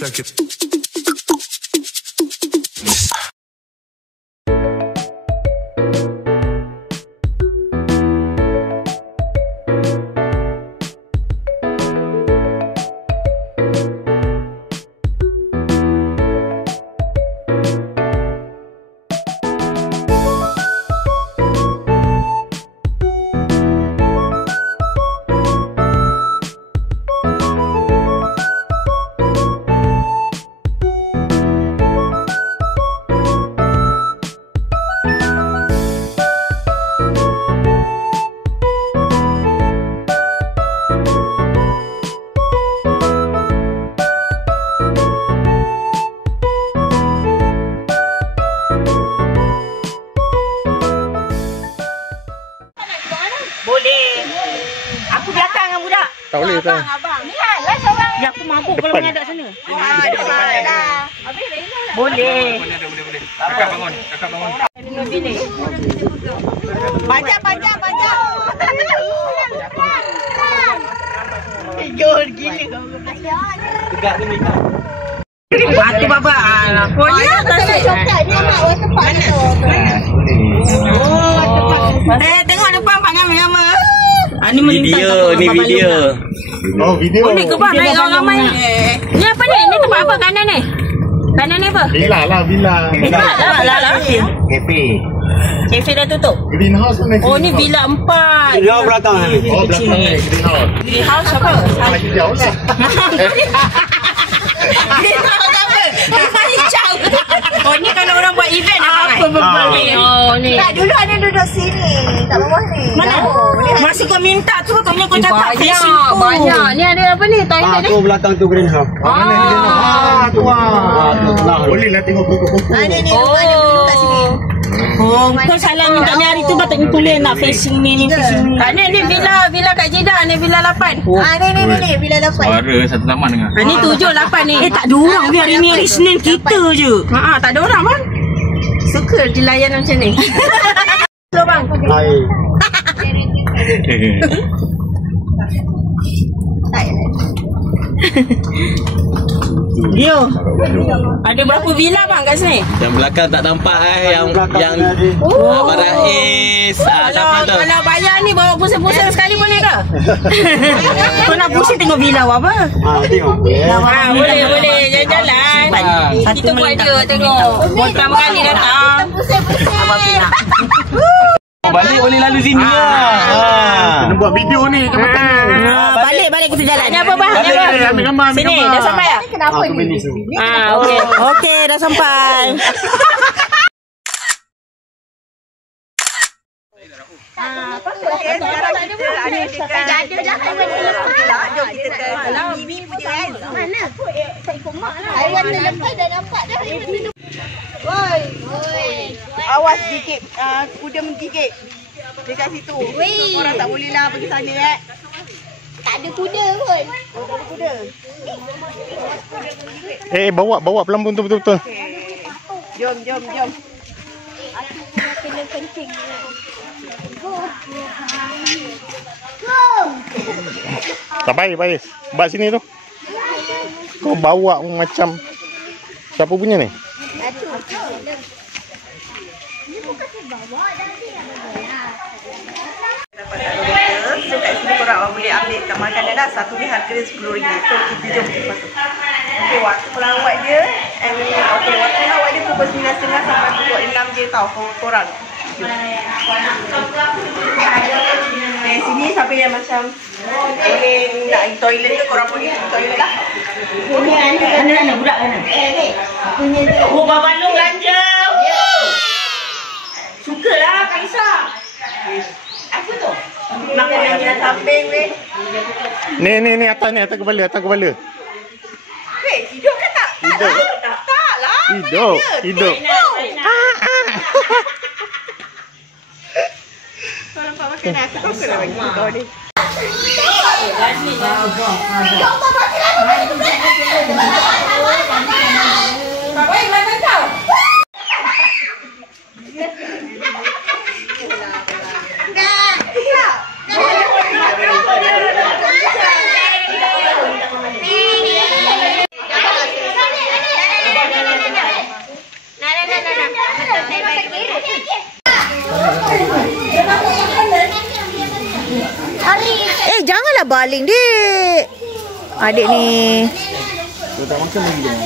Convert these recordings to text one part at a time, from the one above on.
Check it. Boleh. Aku belakang dengan budak. Tak boleh tak? Abang. Lihat lah seorang. Ya aku mampu kalau mengadap sana. Boleh. Boleh. Kakak bangun. Panjang. Jor gila kau. Tegak ni mereka. Aku baba. Pokoknya tak coklat ni amat tepat tu. Tengok depan panjang lama. Ni video. Oh, video. Boleh ke bang naik orang ramai ni? Ni apa ni? Ni tempat apa kanan ni? Kanan ni apa? Villa lah. Kafe dah tutup. Greenhouse pun Oh ni villa 4. Dia belakang ni. Oh, belakang ni greenhouse. Greenhouse apa? Lagi jauh lah. Greenhouse apa? Hijau. Oh ni kalau orang buat event apa berbalik? Oh ni. Tak, dulu ada duduk sini. Kat bawah ni. Mana? Masih kau minta tu kau cakap Banyak. Ni ada apa ni? Toilet ni. Tu belakang tu greenhouse. Mana ni greenhouse? Tu boleh lah tengok pokok-pokok. Ni ada duduk kat sini. Oh, kau salah minta ni hari tu patut tulis nak facing ni facing ni. Ni villa Kak Jida, ni villa 8. Ni villa 8. Suara satu taman dengar. Ni 7 8 ni. Tak ada orang biar hari ni hari Senin kita je. Tak ada orang bang. Suka dilayan macam ni. Hello bang. Hai. Yo. Ada berapa villa bang kat sini? Yang belakang tak nampak yang Abang Rais. Siapa tu? Kalau bayar ni bawa pusing-pusing sekali boleh ke? Kau nak pusing tengok villa apa? Tengok. Boleh jalan-jalan. Kita buat dia tengok. Pertama kali datang. Pusing-pusing. Balik boleh lalu sini lah. Kena buat video ni tempat ni. Balik kita jalan. Ni apa bang? Ambil gambar. Sini dah sampai ah? Kenapa ni? Okey dah sampai. Sekarang kita ada dekat jom kita ke Mimi punya kan. Mana? Tak ikut mak lah. Air warna lepas dah nampak dah. Woi. Awas sedikit kuda menggigit dekat situ. Orang tak boleh lah pergi sana Tak ada kuda pun. Oh, tak ada kuda. Bawa pelambung tu betul-betul. Jom. Aku kena kencing. Tak baik. Bat sini tu. Kau bawa macam siapa punya ni? So kat sini korang boleh ambil kat makanan dah. Satu ni harga dia RM10. So kita jom lepas tu. Okey, waktu pelawat dia waktu pelawat dia pukul 9.30 sampai pukul 6 je tau korang. Sini siapa yang macam boleh nak pergi toilet ke korang boleh pergi toilet lah. Mana budak mana? Oh babalong ganja. Sukalah Kaisa. Apa tu? Makanan yang kambing weh. Ni atas kepala. Weh, hidup ke tak? Hidup. Tak lah. Hidup. Kau nampak makanan aku kena bagi kau ni. Baik, mana kau? Janganlah baling, Dik. Adik ni. Kau tak makan lagi dah.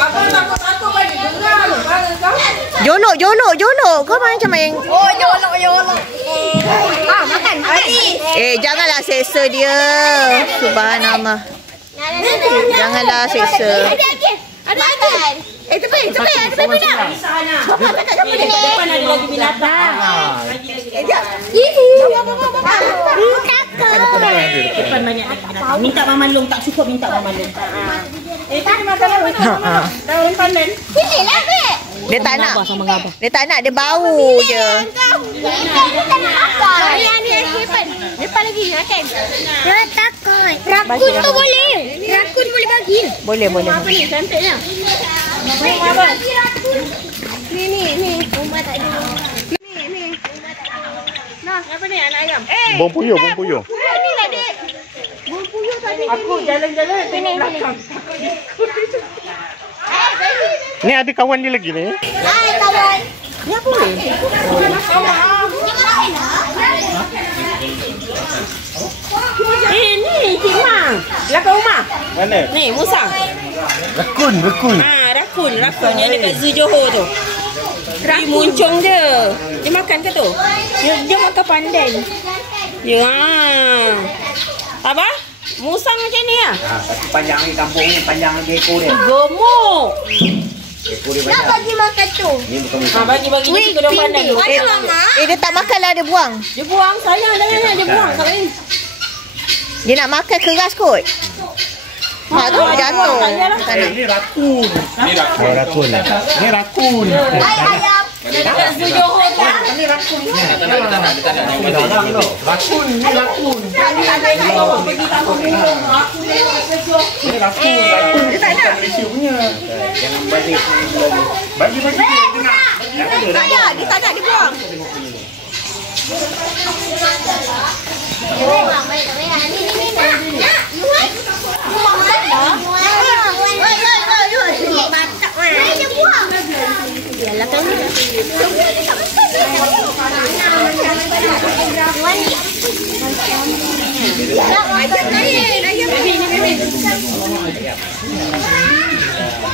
Abang takut bagi dengar. Jolok. Kau macam main. Oh, jolok. Makan. Janganlah seksa dia. Subhanallah. Janganlah seksa. Ada. Tepi ada binatang. Depan ada lagi binatang. Depan banyak binatang. Minta Mama Long, tak cukup minta Mama Long. Tadi makan apa? Daun pandan. Sinilah, Bek. Dia tak nak, dia bau je. Dia tak nak makan. Ni hebat. Depan lagi makan. Dia takut. Rakun tu boleh. Rakun boleh bagi. Boleh. Apa ni cantiknya? Apa? Ni. Rumah tak ada. Nah, apa ni anak ayam? Bom puyuh. Puyuh ni lah, Dek. Bom puyuh tadi. Aku jalan-jalan tengok belakang. Ni ada kawan dia lagi ni. Hai kawan. Ni apa ni? Ni Cik Mang. Belakang rumah. Mana? Ni musang. Rakun. Rakun yang dekat Zoo Johor tu. Dia muncung je. Dia makan ke tu? Dia makan pandan. Ya. Apa? Musang macam ni ah. Tapi panjang ni kampung ni, panjang dia ekor dia. Gemuk. Ekor dia Nak banyak. bagi makan tu. Ni bukan musang. Bagi ni ke daun pandan tu. Mana mama? Dia tak makan lah, dia buang. Dia buang sayang dia buang kat lain. Dia nak makan keras kot. Mak tu jatuh. Tak nak. Ni rakun. Ni rakun. Hai ayam. Dekat Zoo Johor tu. Ni rakun. Tak nak. Rakun. Pergi kampung burung. Aku ni kerja. Ni rakun. Dia tak nak. Malaysia punya. Jangan balik lagi. Bagi dia nak. Tak ada, dia tak nak dia buang.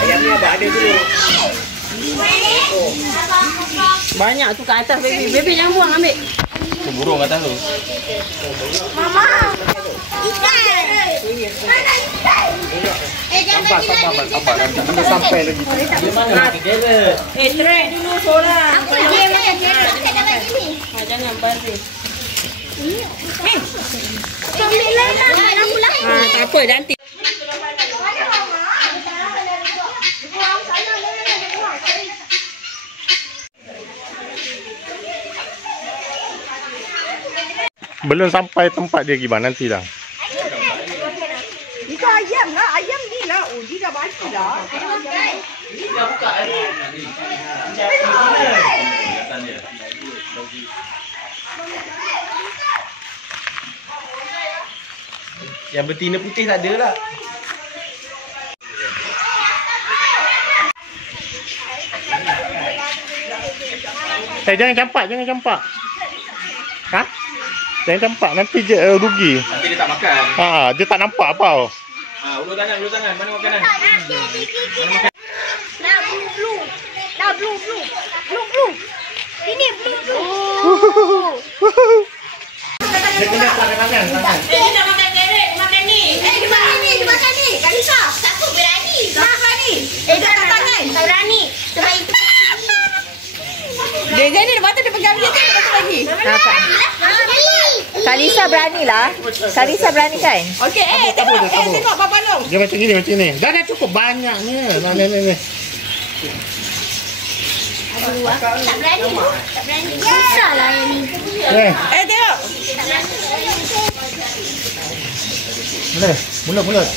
Ayam ni ada dulu. Banyak tu kat atas baby. Baby jangan buang, ambil. Tu burung kat atas tu. Mama. Ikan. Mana ikan? Jangan bagi lagi. Kita sampai lagi. Try dulu seorang. Aku nak makan carrot. Tak dapat gini. Jangan bazir. Ambil lain lah. Aku lah. Tak apa, nanti. Belum sampai tempat dia Giban, nanti dah. Itu ayam lah. Ayam ni lah. Oh, dia dah bagi dah. Yang betina putih tak ada lah. Jangan campak. Ha? Jangan campak, nanti je rugi. Nanti dia tak makan. Dia tak nampak apa. Ulur tangan. Mana makanan? Nah, blue. Ini blue. Dia kena tangan. Dia nak makan carrot, makan ni. Dia makan ni. Kalisa. Takut berani. Makan ni. Jangan tangan. Tak berani. Terbaik. Dia ni lepas tu dia pegang dia tu, lepas tu lagi. Kalisa berani lah. Kalisa berani kan? Okey, tengok Papa Long. Dia macam ni. Dah cukup banyaknya. Ni. Tak berani. Susah lah yang ni. Tengok. Mulut. Keluar mulut.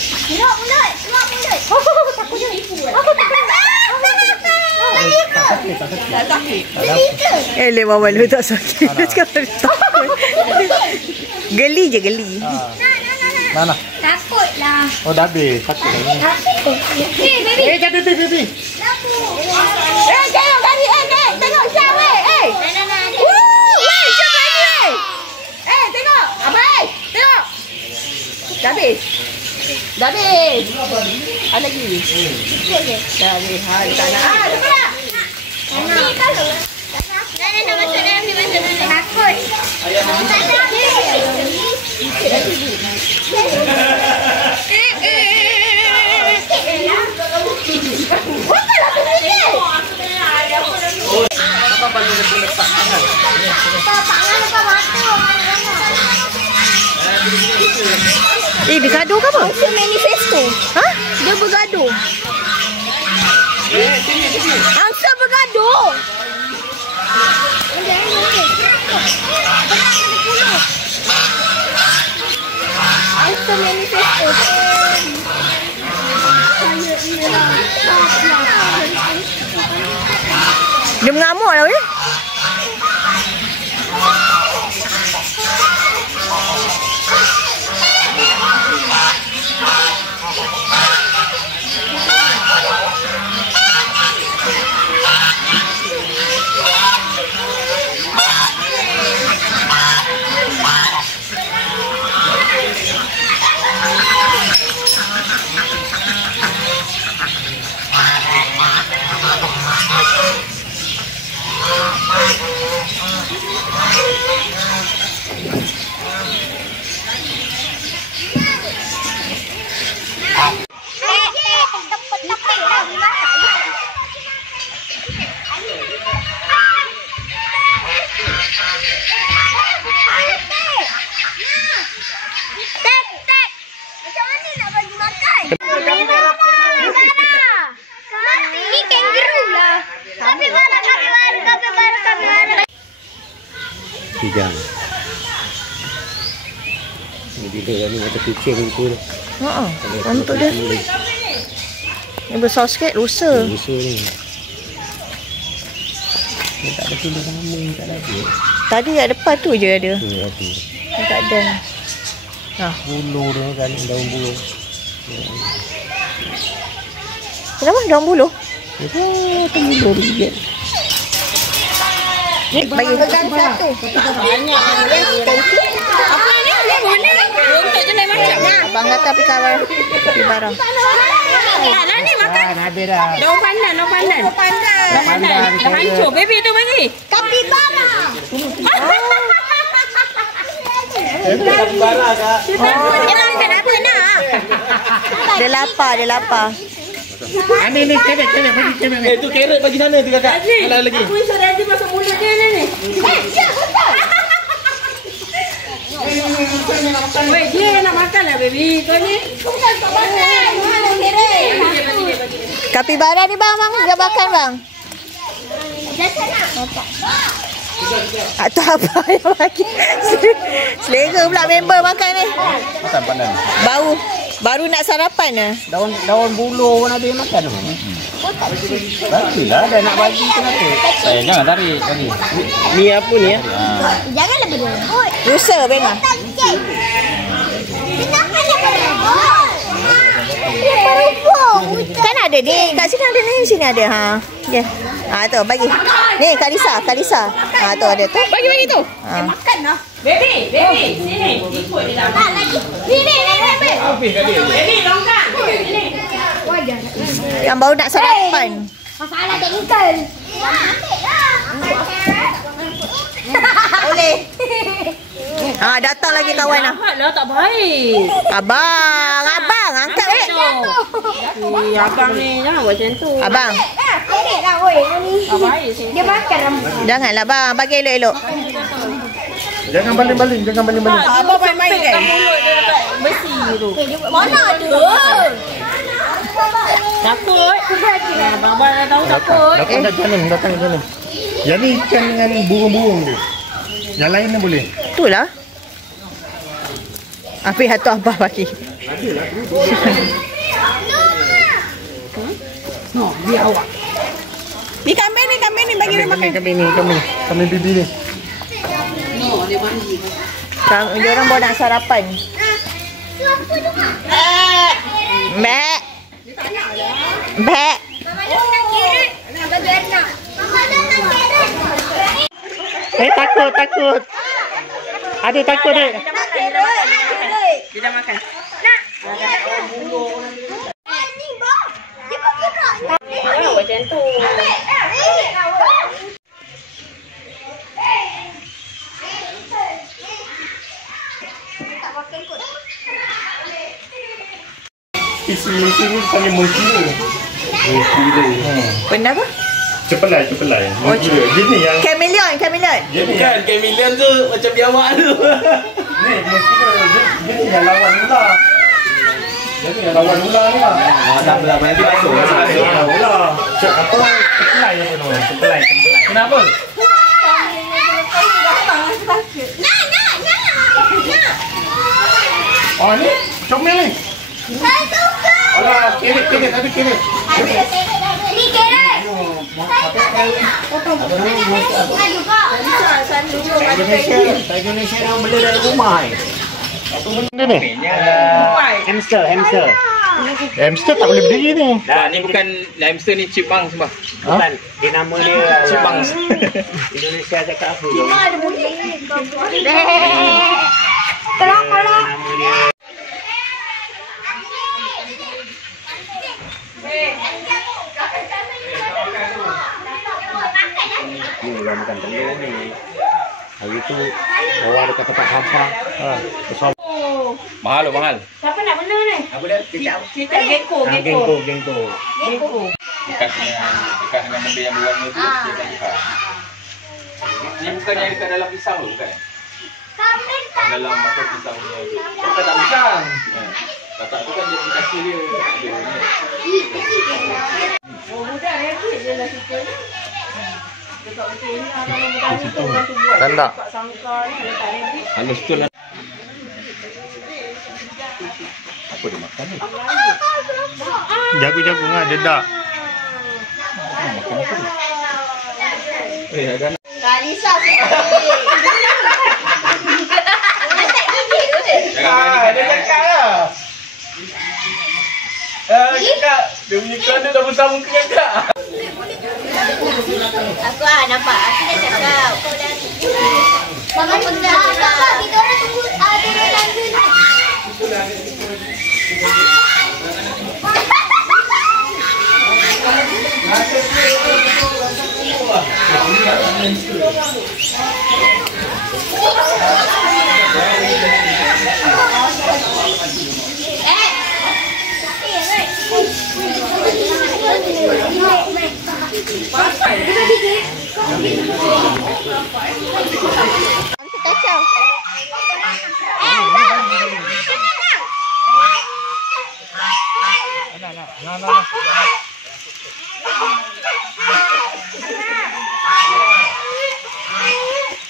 Takutnya ibu. Aku tak dapat. Tak sakit. Eleh Mama Lu tak sakit. Dia cakap takut. Geli je. Mana? Takutlah. Oh, dah habis. Takut lagi. Baby. Jangan baby. Tengok tadi. Tengok Syah weh. Nah. Dah habis? Dah habis? Ada lagi? Dah habis. Ha, dia tak nak. Ah, cuba lah. Ni kalau. Dah masuk dalam ni, masuk dalam. Takut. Bergaduh ke apa? Itu manifesto. Ha? Dia bergaduh. Angsa bergaduh. Angsa manifesto. Dia mengamuk lah weh. Ni kangaroo lah. Kapibara. Kijang. Jadi dia ni macam kucing tu. Haa. Untuk dia. Yang besar sikit rusa. Rusa ni. Dia tak ada pilih nama, tak ada dia. Tadi kat depan tu je ada. Tu ada. Yang tak ada. Ha. Bulu dia kan, daun bulu. Kenapa daun buluh? Itu bulu dia. Bagi Pegang satu. banyak. Apa ni? Mana? Untuk je lain macam. Abang kata kapibara. Tak lah ni makan. Ada dah. Daun pandan. Daun pandan. Dah hancur. Baby tu bagi. Kapibara. Kapibara kak. Dia makan apa nak? Dia lapar. Ni kebek bagi kebek. Tu carrot bagi sana tu kakak. Kalau lagi. Aku risau dia masuk mulut dia ni. Ya, betul. Weh, dia nak makan lah baby. Kau ni. Bukan kau makan. Mana kira? Kapibara ni bang, dia makan bang. Dah sana. Atau apa yang bagi. Selera pula member makan ni. Makan pandan. Baru nak sarapan lah. Daun bulu pun ada yang makan. Bagilah, dah nak bagi kenapa? Jangan tarik tadi. Ni apa ni ya? Janganlah berebut. Rusa bengah. Takut. Kenapa nak berebut? Berebut. Kan ada ni. Kat sini ada ni. Sini ada. Ha. Ya. Ha tu bagi. Ni Kalisa. Ha tu ada tu. Bagi tu. Ha. Makan lah. Baby, sini. Ikut dia dah. Tak lagi. Ni. Habis tadi. Baby, longkang. Sini. Wajar. Yang baru nak sarapan. Masalah teknikal. Ambil lah. Boleh. Ha, datang lagi kawan lah. Lah tak baik. Abang, angkat weh. Abang ni jangan buat macam tu. Ambil Abang, lah, oi. tak baik. Dia makan rambut. janganlah bang, bagi elok-elok. Jangan baling-baling. Abang main-main kan? Mulut dia dekat besi tu. Mana ada? Takut. Abang dah tahu takut. Datang kat jalan. Yang ni ikan dengan burung-burung tu. Yang lain ni boleh. Itulah. Apa yang tu abang bagi? No, dia awak. Ni kambing ni bagi dia makan. Kambing bibi ni. Dia orang bawa nak sarapan. Mek. Takut. Ada takut dek. Dia dah makan. Macam tu. Sini panggil mengkira. Benda apa? Cepelai. Mengkira. Gini yang Chameleon. Bukan, Chameleon tu macam biawak tu. ni mengkira. Gini yang lawan ular. Jadi yang lawan ular ni lah. Tak apa, nanti masuk. Ular. Apa? Cepelai apa tu? Cepelai. Kenapa? Oh ni comel ni. Alah, kirit. Ada kirit. Ni keret. Indonesia yang beli dalam rumah. Benda ni. Hamster. Hamster tak boleh berdiri ni. Dah, ni bukan hamster ni chipmunk sebab. Bukan, dia nama dia Chipmunk. Indonesia cakap apa? Ada bunyi. Kenapa lah? Nama dia ni orang makan telur ni. Hari tu orang dekat tempat sampah. Mahal. Siapa nak benda ni? Apa dia? Kita gecko. Gengko. Dekat dengan benda yang berwarna tu, dia tak buka. Ni bukan yang dekat dalam pisang tu, bukan? Dalam apa pisang punya tu. Bukan tak pisang. Kakak tu kan dia kasih dia. Oh, budak rabbit je lah suka ni. Dekat betul ni kalau budak ni tu orang tu buat. Tanda. Dekat sangkar ni letak rabbit. Halus tu lah. Apa dia makan ni? Jago-jago ngah dedak. Ada anak. Kalisa sikit. Letak gigi tu dia. Dia cakap lah. Cakap. Dia punya kerana dah besar muka kakak. Aku nampak. Aku dah cakap. Kau dah Mama pegang. Kakak, kita orang tunggu ada lagi. Kacau.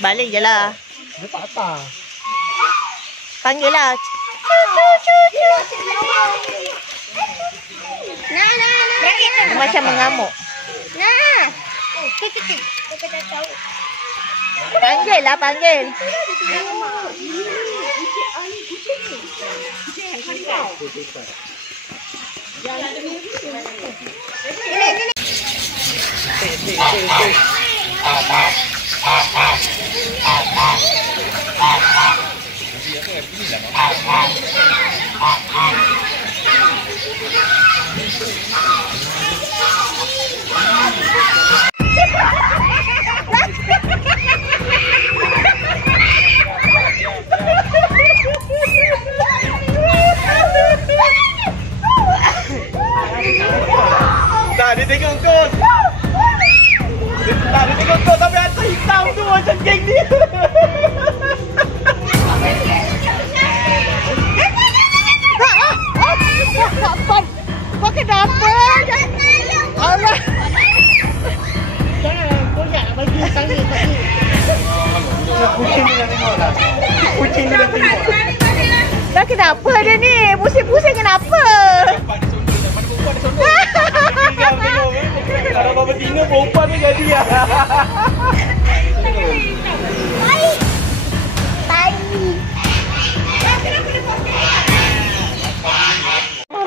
Balik je lah. Dia tak atas. Panggil lah. Dia macam mengamuk. Panggil lah, panggil. Dia tengok kau. Dia tengok kau sampai atas hitam tu macam geng dia. Kau kenapa? Allah. Kau nak bagi tangan tadi. Kucing dia dah tengok dah. Kucing dia dah tengok. Dah kenapa dia ni? Pusing-pusing kenapa? Kalau kau betina perempuan tu jadi lah.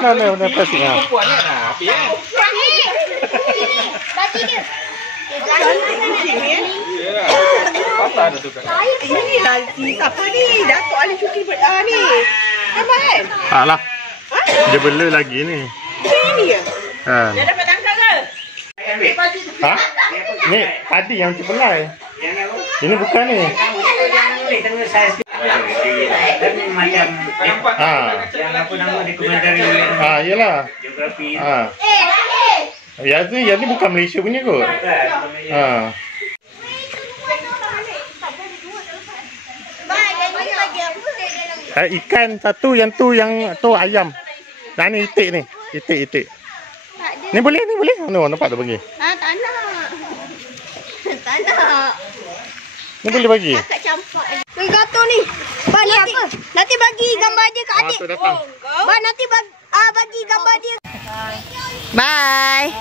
Mana plastik ah. Perempuan kan lah. Api kan? Bagi dia. Yalah. Patah dah tu kan. Ini lah siapa ni? Datuk Ali Syukri ni. Nampak kan? Tak lah. Dia bela lagi ni. Ini ke? Ha. Dia dapat tangkap ke? Ha? Ni tadi yang terpelai. Ini bukan ni. Ha, iyalah. Ha. Yang ni bukan Malaysia punya kot. Ha. Ikan satu, yang tu ayam. Nah ni itik ni. Itik. Ni boleh. Mana nampak dah bagi? Tak nak. Tak nak. Ni boleh bagi? Kakak campak. Ni gato ni. Ba nanti bagi gambar dia kat adik. Tu datang. Ba nanti bagi gambar dia. Bye.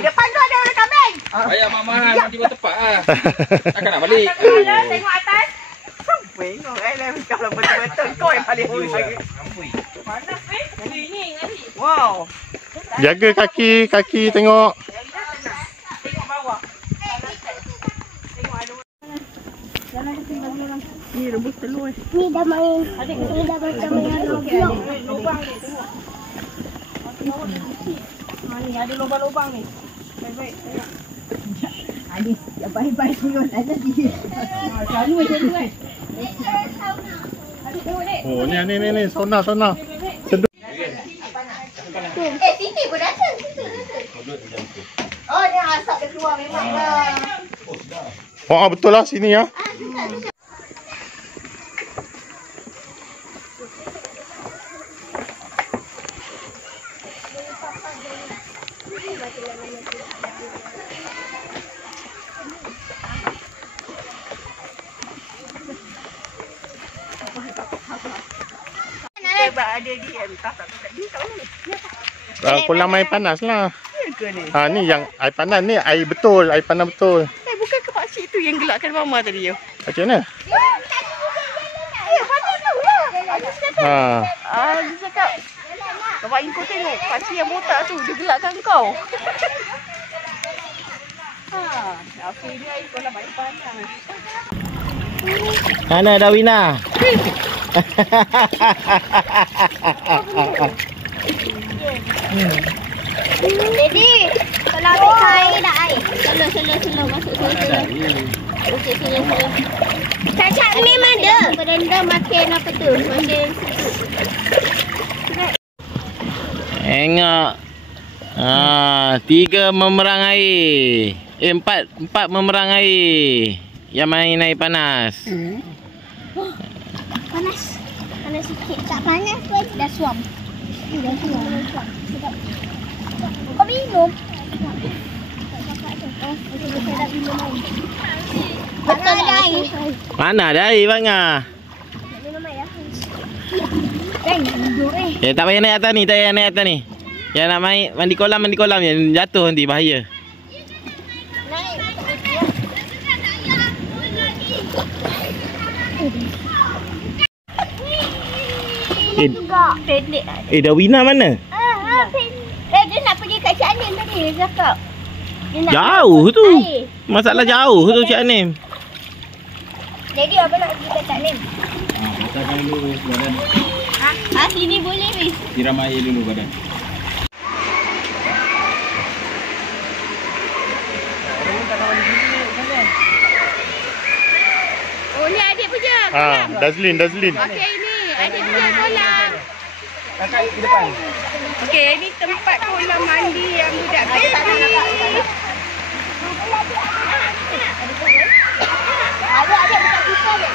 Depan tu ada orang kambing. Ayah mama nanti buat tepat ah. Takkan nak balik. Tengok atas. Tengok kalau betul-betul kau yang paling hulu lagi. Panas Wow. Jaga kaki tengok. Tengok bawah. Ni rebus telur. Ni dah main. Ni dah macam main lubang. Ni ada lubang-lubang ni. Baik-baik. Adik, ya baik-baik tengok ada dia. Selalu macam tu kan. Oh, ni sauna. Seduh. Sini pun datang. Oh, dia asap dia keluar memang lah. Oh, betul lah sini ya. Sebab ada DM tak dia kat mana ni? Kolam air panas lah. Ya ke ni? Ha, ni yang air panas ni, air panas betul. Bukan ke pakcik tu yang gelakkan mama tadi yo? Macam mana? Pakcik tu lah. Ha. Dia cakap, bapak kau tengok pakcik yang botak tu, dia gelakkan kau. Apa dia air kolam air panas. Mana Dawina? Jadi, kalau ambil air dah air. Slow masuk slow. Okey, slow. Cacat ni mana? Berenda makan apa tu? Makan sejuk. Tengok. 3 memerang air. 4 memerang air. Yang main air panas. Panas sikit. Tak panas pun dah suam. Dah suam. Sedap. Kau minum? Betul ada air. Mana ada air bangga? Minum air lah. Duduk Tak payah naik atas ni, Yang nak main mandi kolam yang jatuh nanti bahaya. Pendek lah. Dawina mana? Dia nak pergi kat Cik Anim tadi. Dia cakap. Jauh tu. Masalah jauh tu Cik Anim. Jadi apa nak pergi kat Cik Anim? Letakkan dulu badan. Sini boleh weh. Siram air dulu badan. Oh ni adik punya. Ha, Dazlin. Okey ni adik punya kolam. Kakak ke depan. Okey, ini tempat kolam mandi yang budak baby. Ada budak kita ni.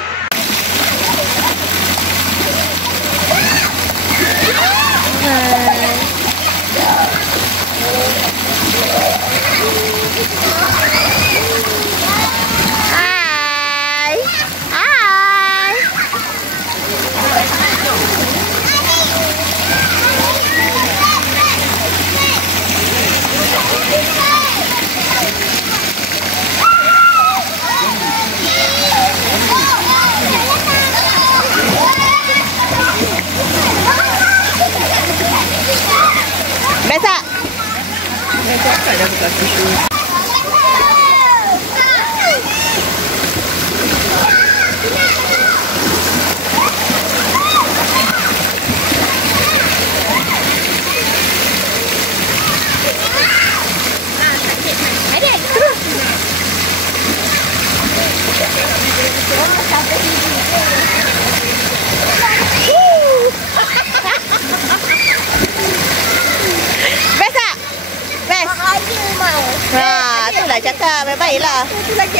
lah cakap. Baik-baik lah. Itu lagi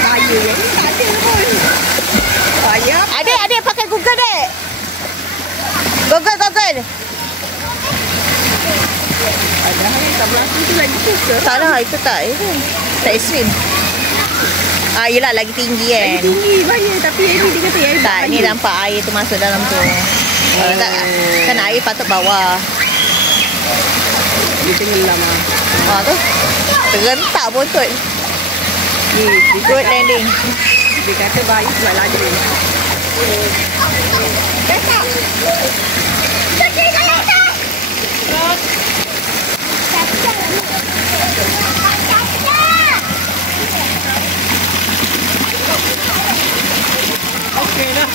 bahaya. Tak ada pun. Bahaya. Adik pakai Google dek. Google. Ada sebelah tu lagi suka. Tak lah, itu tak. Tak ekstrim. Yelah lagi tinggi kan. Lagi tinggi bahaya. Tapi ini dia kata air tak, ni nampak air tu masuk dalam tu. Tak, kan air patut bawah. Dia tenggelam lah. Tu terrentak bontot. Good landing. Dia kata bahaya sebab laju. Cakap. Okey dah.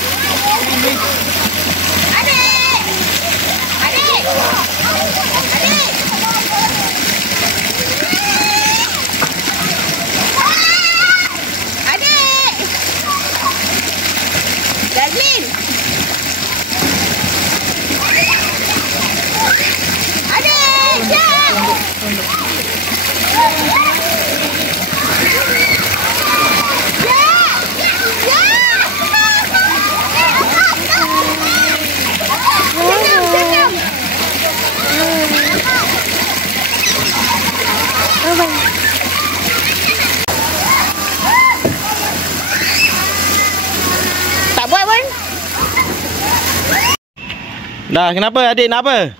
Tak buat pun. Dah, kenapa adik nak apa?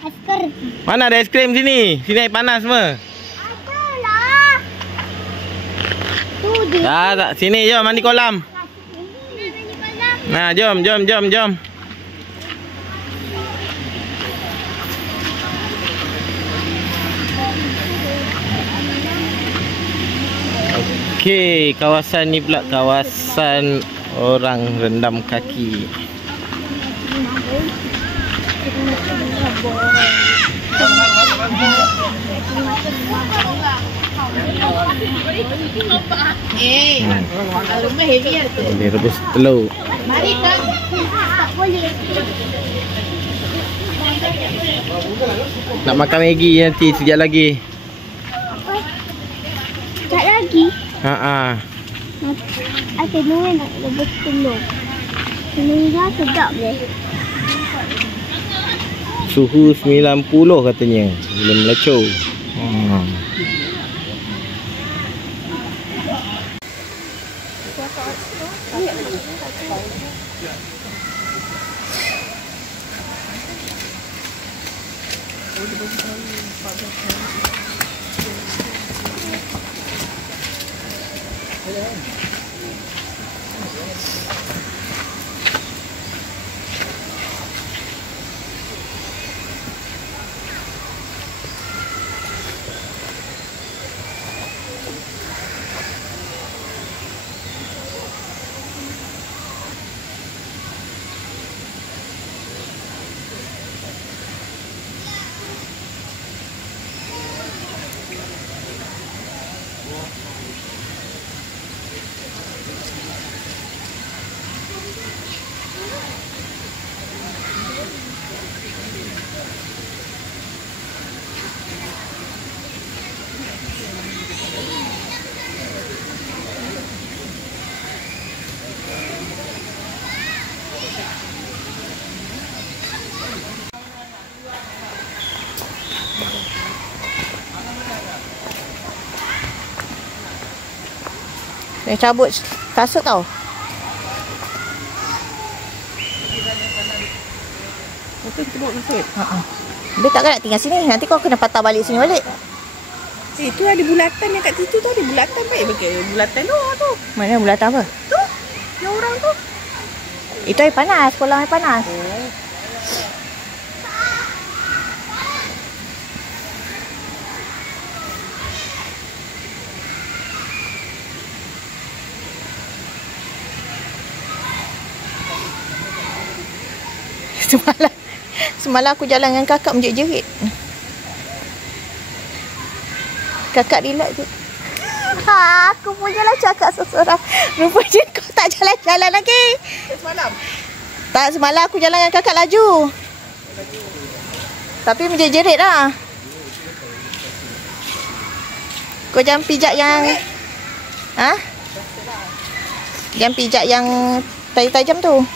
Aiskrim. Mana ada aiskrim sini? Sini air panas semua. Adalah. Tu dia. Dah, tak. Sini jom mandi kolam. Nah, jom. Okey, kawasan ni pula kawasan orang rendam kaki. Rumah heavy lah tu. Dia rebus telur. Mari kan. Tak boleh. Nak makan Maggi nanti sekejap lagi. Tak lagi. Ha. Ada Noel nak rebus telur. Telurnya sedap deh. Suhu 90 katanya. Belum melecur. Dia cabut kasut tau. Betul kita bawa kasut. Dia takkan nak tinggal sini. Nanti kau kena patah balik sini balik. Tu ada bulatan yang kat situ tu. Ada bulatan baik pakai bulatan luar tu. Mana bulatan apa? Tu. Yang orang tu. Itu air panas. Kolam air panas. Semalam aku jalan dengan kakak menjerit-jerit. Kakak relax je. Aku punyalah cakap seseorang. Rupanya kau tak jalan-jalan lagi. Semalam? Tak, semalam aku jalan dengan kakak laju. Tapi menjerit-jerit lah. Kau jangan pijak yang jangan pijak yang tajam tu.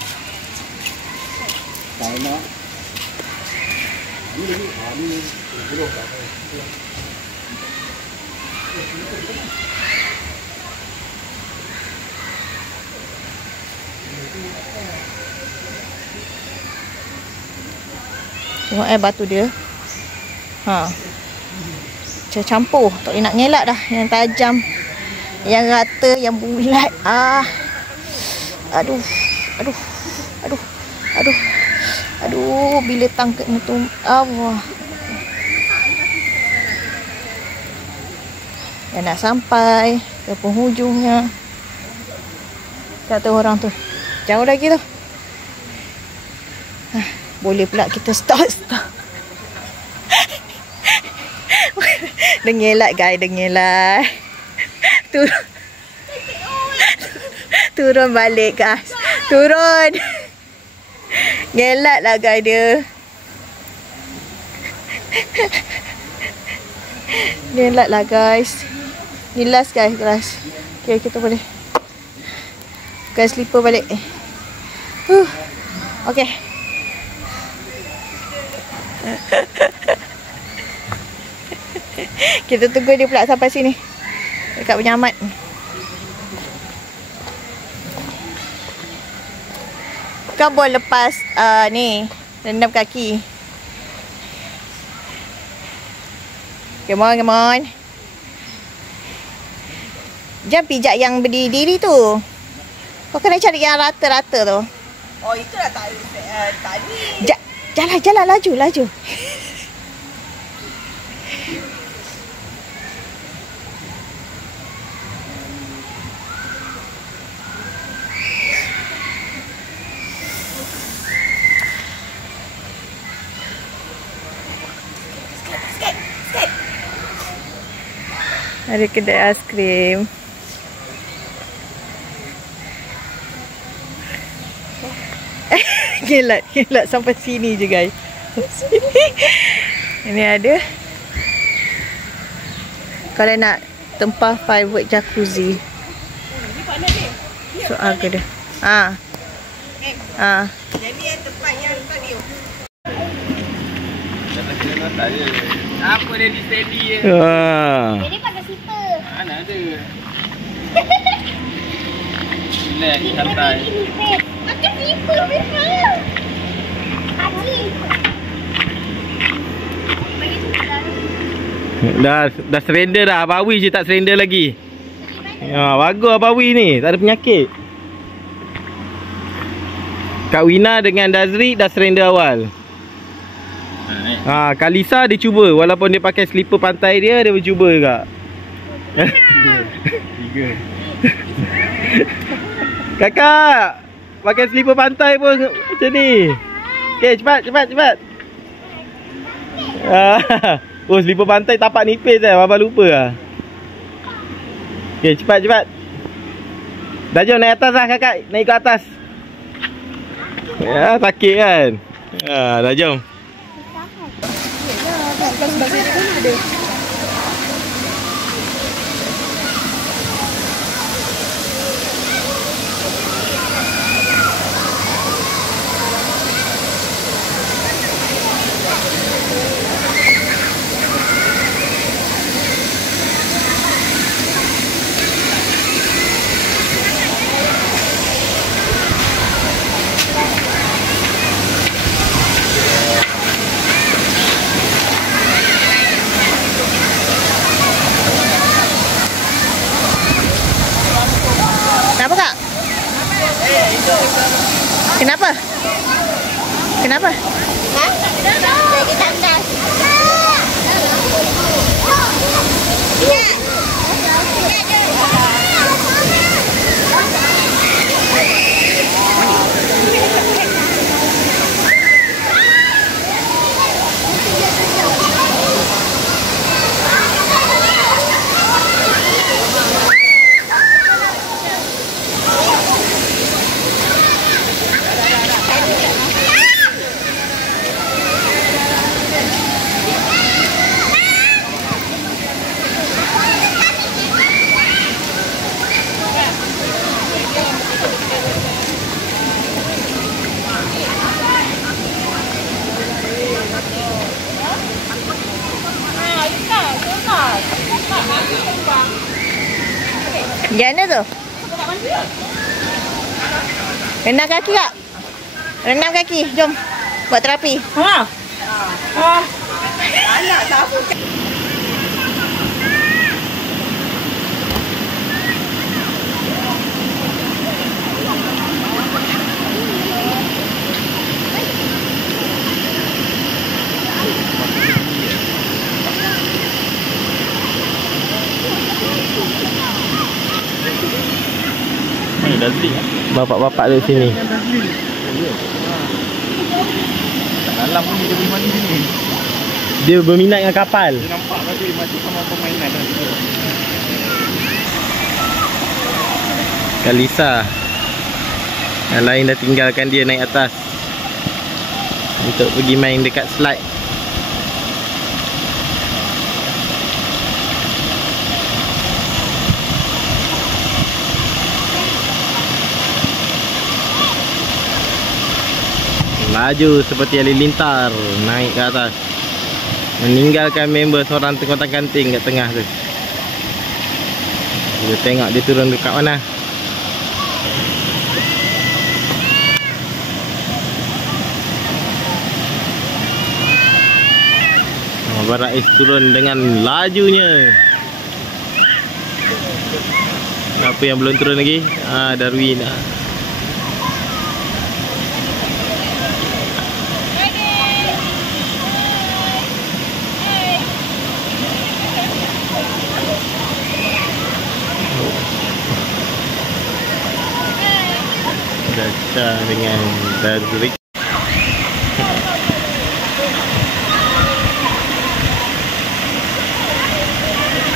Tengok batu dia. Campur. Tak boleh nak ngelak dah. Yang tajam, yang rata, yang bulat. Aduh. Bila tangkap ni tu, Allah. Dah nak sampai ke penghujungnya. Kata orang tu, jauh lagi tu. Boleh pula kita stop. Dengelak guys, dengelak. Turun balik guys. Turun. Ngelak lah guys dia. Ngelak lah guys. Ni last guys, last. Okay, kita boleh guys slipper balik. Okay. Kita tunggu dia pula sampai sini. Dekat penyamat. Kau boleh lepas ni, rendam kaki. Come on. Jangan pijak yang berdiri tu. Kau kena cari yang rata-rata tu. Oh, itulah tadi. Jalan laju. Ada kedai aiskrim. Gelak sampai sini je guys. Ini ada. Kalau nak tempah private jacuzzi. So harga dia. Jadi yang tempat yang tadi. Apa dia di steady je. Jadi pakai sipa. Mana ada. Relax, santai. Pakai sipa Fifa. Haji. Dah surrender dah. Abawi je tak surrender lagi. Bagus Abawi ni. Tak ada penyakit. Kak Wina dengan Dazri dah surrender awal. Kalisa dia cuba. Walaupun dia pakai slipper pantai dia cuba juga. 3. Kakak pakai slipper pantai pun macam ni. Okay, cepat. Oh, slipper pantai tapak nipis Abang lupa lah. Okay, cepat. Dah jom naik atas lah kakak. Naik ke atas. Ya, sakit kan. Dah jom. Kenapa? Jadi tandas. Gimana tu? Rendam kaki tak? Rendam kaki. Jom. Buat terapi. Ha. Ha. Anak tak apa. Bapak-bapak duduk sini. Dalam pun dia boleh mandi ni. Dia berminat dengan kapal. Dia nampak tadi macam sama permainan lah. Kalisa. Yang lain dah tinggalkan dia naik atas untuk pergi main dekat slide. Laju seperti halilintar naik ke atas, meninggalkan member seorang terkotak-kanting kat tengah tu. Kita tengok dia turun dekat mana. Abang Rais turun dengan lajunya. Apa yang belum turun lagi? Darwin. Daca dengan Dadrik.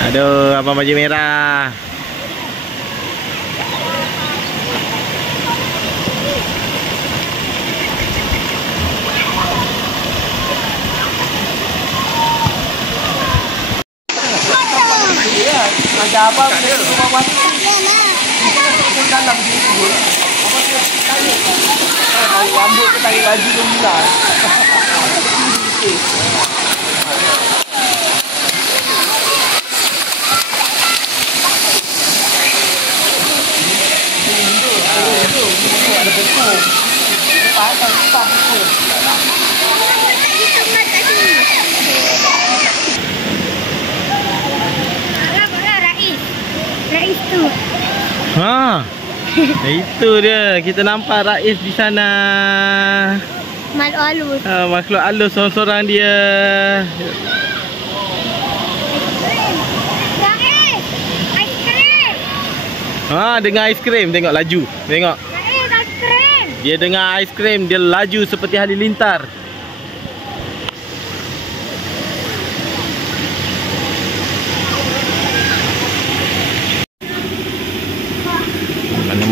Aduh, abang baju merah. Ada apa? Rumah dalam sini pun. Apa tu? Rambut tu tarik laju tu mula. Ada pokok. Pasang pokok. Rais tu. Ha. Itu dia. Kita nampak Rais di sana. Makhluk halus. Makhluk halus seorang-seorang dia. Rais! Aiskrim! Dengar aiskrim. Tengok laju. Tengok. Rais, aiskrim! Dia dengar aiskrim. Dia laju seperti halilintar.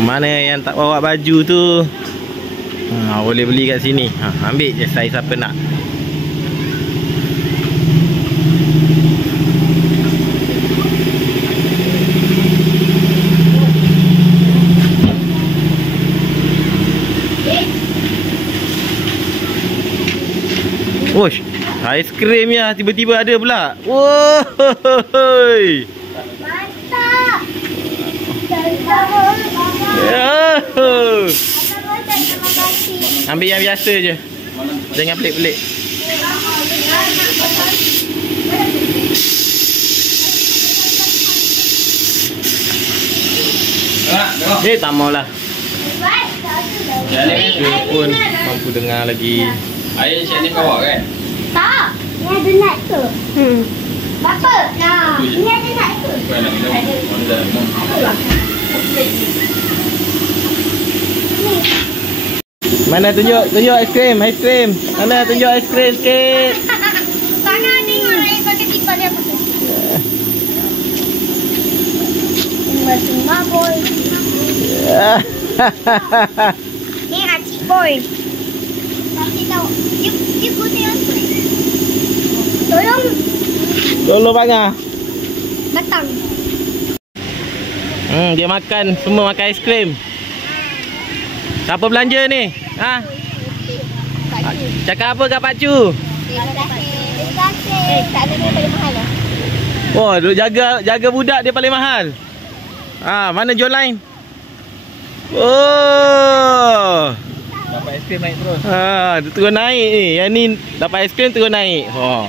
Mana yang tak bawa baju tu, boleh beli kat sini. Ambil je saiz siapa nak. Wosh, aiskrim ya tiba-tiba ada pula. Woi. Mantap! Ambil yang biasa je. Jangan pelik-pelik. Tak maulah. Dia pun mampu dengar lagi. Ayah siap ni bawa kan? Tak! Ni ada nut tu. Apa? Nah, ni ada nut tu. Bukan nak minum. Mana dah minum? Mana tunjuk aiskrim. Mana tunjuk aiskrim sikit. Tangan tengok Rais pakai tikar dia apa tu. Cuma boy. Ni Acik boy. Tapi tahu, dia putih apa? Tolong bangah. Batang. Dia makan, semua makan aiskrim. Siapa belanja ni? Cakap apa kat Pak Cu? Terima kasih. Tak ada dia paling mahal lah. Duk jaga budak dia paling mahal. Mana John lain? Oh. Dapat aiskrim naik terus. Dia turun naik ni. Yang ni dapat aiskrim turun naik. Oh.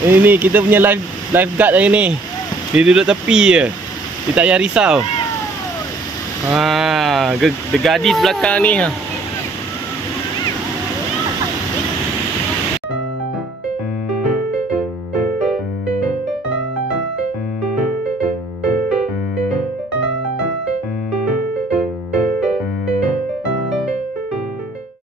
Ini kita punya lifeguard hari ni. Dia duduk tepi je. Dia tak payah risau. The gadis belakang ni.